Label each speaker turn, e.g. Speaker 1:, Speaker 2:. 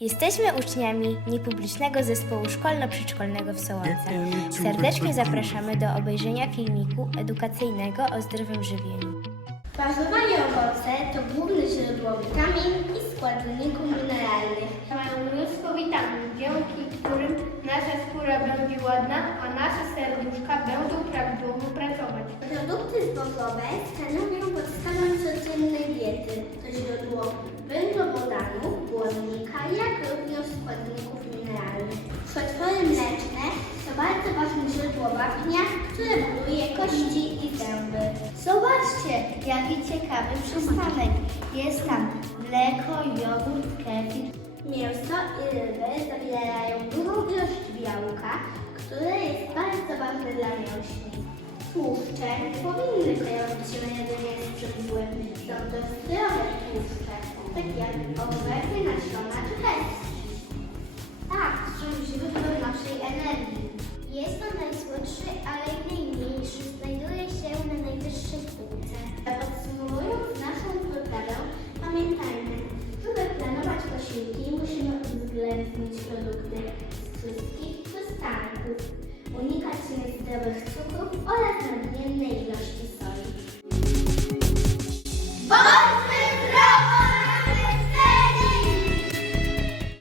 Speaker 1: Jesteśmy uczniami niepublicznego zespołu szkolno-przedszkolnego w Sołance. Serdecznie zapraszamy do obejrzenia filmiku edukacyjnego o zdrowym żywieniu.
Speaker 2: Warzywa i owoce to główne źródło witamin i składników mineralnych.
Speaker 3: Mają mnóstwo witamin, dzięki którym nasza skóra będzie ładna, a nasze serduszka będą prawidłowo pracować.
Speaker 2: Produkty zbożowe kości i zęby. Zobaczcie,
Speaker 1: jaki ciekawy przystanek. Jest tam mleko, jogurt, kefir.
Speaker 2: Mięso i ryby zawierają dużą ilość białka, które jest bardzo ważne dla mięśni. Tłuszcze nie powinny kojarzyć się jedynie z przybłym. Są to zdrowe tłuszcze, takie jak orzechy, nasiona czy leki. Tak, są źródłem naszej energii.
Speaker 4: Jest to najsłodszy, ale nie niż znajduje się na najwyższej półce.
Speaker 2: Podsumowując naszą propadę, pamiętajmy, żeby planować posiłki, musimy uwzględnić produkty z wszystkich przystanków, unikać niezdrowych cukrów oraz nadmiernych